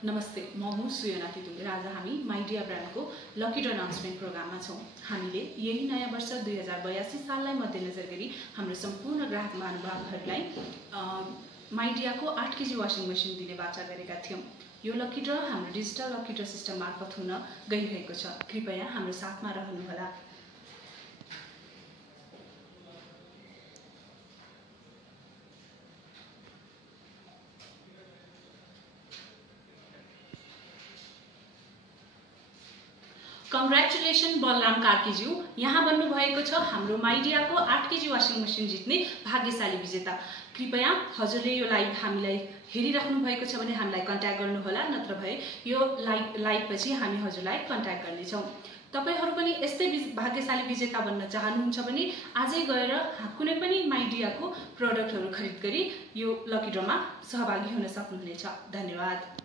नमस्ते, म हुँ सुयना तितुले। आज हामी माइडिया ब्रान्डको लकी ड्र अनाउन्समेन्ट प्रोग्राममा छौँ। हामीले यही नयाँ वर्ष 2082 साललाई मध्यनजर गरी हाम्रो सम्पूर्ण ग्राहक महानुभावहरूलाई माइडियाको 8 केजी वासिङ मेसिन दिने वाचा गरेका थियौँ। यो लकी ड्र हाम्रो डिजिटल लकी ड्र सिस्टम मार्फत हुन गइरहेको छ। कृपया हाम्रो साथमा रहनुहोला। कंग्रेचुलेसन बलराम कार्कीज्यू, यहाँ बन्नुभएको छ हाम्रो माइडियाको 8 केजी वासिङ मेसिन जित्ने भाग्यशाली विजेता। कृपया हजुरले यो लाइभ हामीलाई हेरिराख्नु भएको छ भने हामीलाई कन्ट्याक्ट गर्नुहोला, नत्र भए यो लाइभ पछि हामी हजुरलाई कन्ट्याक्ट गर्नेछौँ। तपाईहरु पनि यस्तै भाग्यशाली विजेता बन्न चाहनुहुन्छ भने आजै गएर कुनै पनि माइडियाको प्रोडक्टहरु खरिद गरी यो लकी ड्रमा सहभागी हुन सक्नुहुनेछ। धन्यवाद।